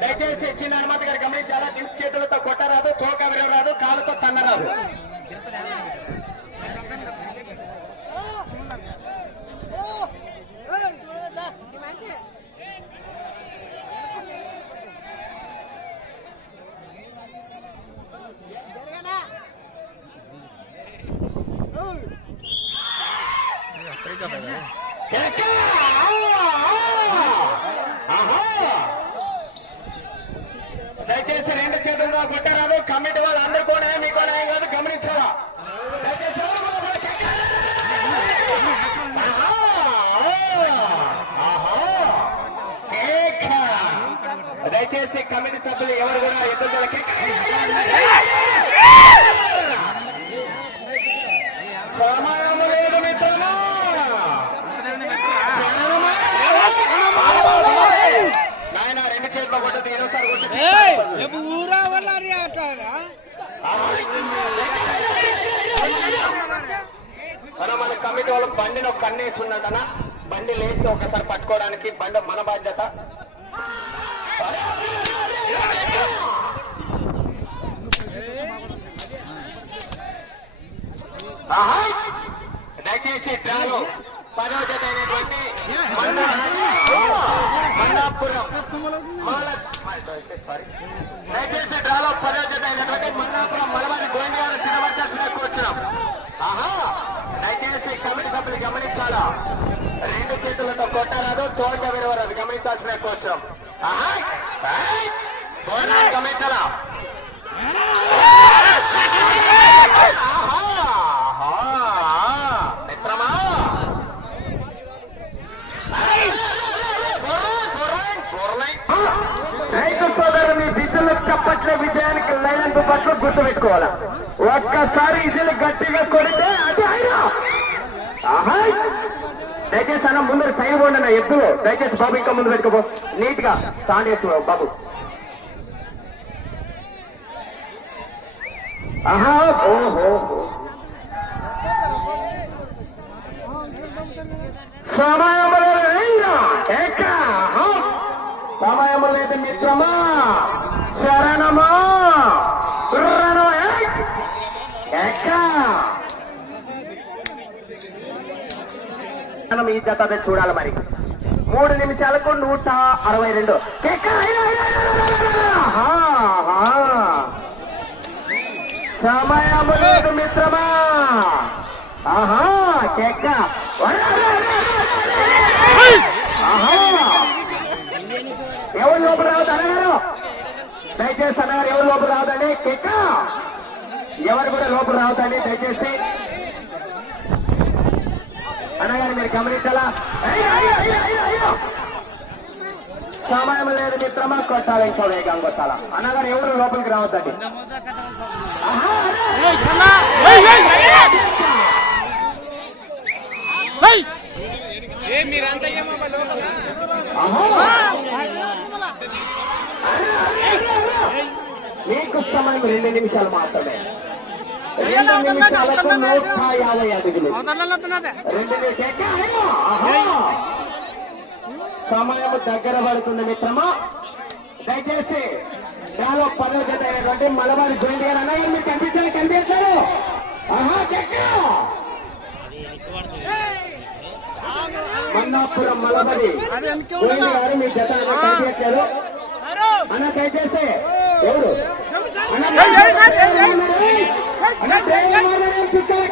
దయచేసి చిన్న హనుమంత్ గారు గమనించాలా. దింపు చేతులతో కొట్టరాదు, తోక విరవరాదు, కాలుతో తన్నరాదు. దయచేసి రెండు చేతుల్లో కొట్టరాదు. కమిటీ వాళ్ళు అందరూ కూడా మీకు న్యాయం కాదు, గమనించాలా. దయచేసి కమిటీ సభ్యులు ఎవరు కూడా ఎదురు సమయం లేదు మిత్రమా. నాయన రెండు చేతుల్లో కొట్టదు, ఏదోసారి ఊరా వల్ల మన కమిటీ వాళ్ళు బండిని ఒక కన్నేసి ఉన్నదన్న. బండి లేచి ఒకసారి పట్టుకోవడానికి బండి మన బాధ్యత. దయచేసి డ్రాలో 10వ జత అయినటువంటి మన్నాపురం దయచేసి డ్రాలో 10వ జత అయినటువంటి మన్నాపురం మలబారి గోవింద గారు సినిమా చేసిన కూర్చున్నాం. దయచేసి కమిటీ సభ్యులు గమనించాలా. రెండు చేతులతో కొట్టరాదు, తోట విరవరాదు, గమనించాల్సిన కూర్చున్నాం. గమనించాలా. మిత్రమా రైతు సోదరుని విధులు చప్పట్ల విజయానికి లైనందు పట్ల గుర్తుపెట్టుకోవాలా. ఒక్కసారి ఇదిలు గట్టిగా కొడితే అది అయినా. దయచేసి అన్న ముందర సైన్ పోండి అన్న ఎద్దులు. దయచేసి బాబు ఇంకా ముందు పెట్టుకోబో, నీట్ గా స్టాండ్ చేస్తున్నావు బాబు. సమయం లేదు మిత్రమా. శరణమా మనం ఈ జత చూడాలి మరి. 3 నిమిషాలకు 162. సమయం లేదు మిత్రమా. కేక ఎవరు లోపల రావద్దు అన్నగారు. దయచేసి అన్నగారు ఎవరు లోపల రావద్దండి. కేక ఎవరు కూడా లోపల రావద్దండి దయచేసి. అన్నగారు మీరు గమనించాలా. సమయం లేదు మిత్రమా, కొట్టాలి ఇంకా వేగంగా కొట్టాలా. అన్నగారు ఎవరు లోపలికి రావద్దండి. మీకు సమయం 2 నిమిషాలు మాత్రమే. 2 నిమిషాలకు 150 అడుగులు. సమయం దగ్గర పడుతుంది మిత్రమా. దయచేసి నాలో 10వ జత అయినటువంటి మలబారి గోవింద గారు అన్న మీరు కనిపించారు. మన్నాపురం మలబడి గోవింద గారు మీ జత కనిపించారు అన్న. దయచేసి ఎవరు అన్న చూస్తారు